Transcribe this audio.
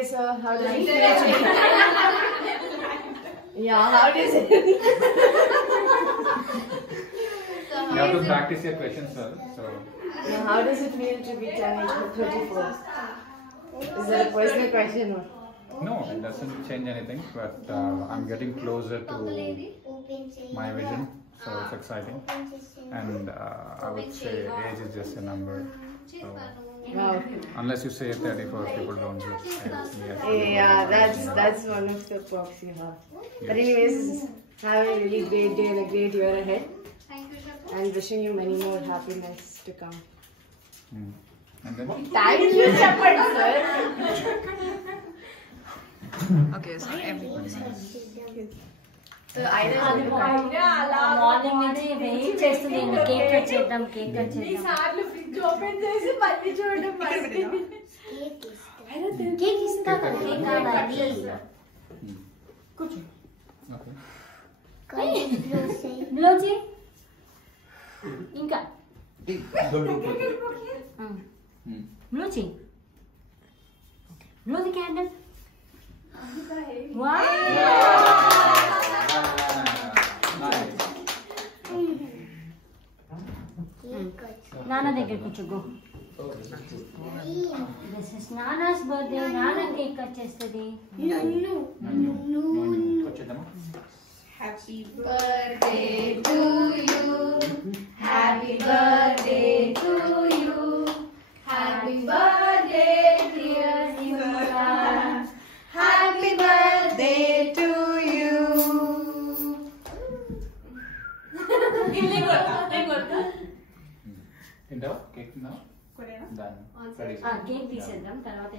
birthday, sir. How does it feel to be? Yeah, how does it? You have to practice your questions, sir. So. Yeah, how does it feel to be turning 34? Is that a personal question or? No, it doesn't change anything, but I'm getting closer to my vision, so it's exciting. And I would say age is just a number. So unless you say 34, people don't just age. Yeah, that's one of the perks you have. But anyways, have a really great day and a great year ahead. And wishing you many more happiness to come. And then? Thank you, Chapan, sir. Okay, so everyone. So I morning నుంచి wait చేస్తుంది cake cut చేద్దాం cake cut చేద్దాం cake ఇస్తా cake కావాలి blow చేయి ఇంకా blow చేయి blow the candle wow Nana దగ్గర కూర్చోగో this is Nana's birthday Nana cake cut చేస్తుంది happy birthday to you happy birthday to you happy birthday dear Nimra happy birthday to you తింటావా cake తిన్నావా? Cake తీసేద్దాం తర్వాత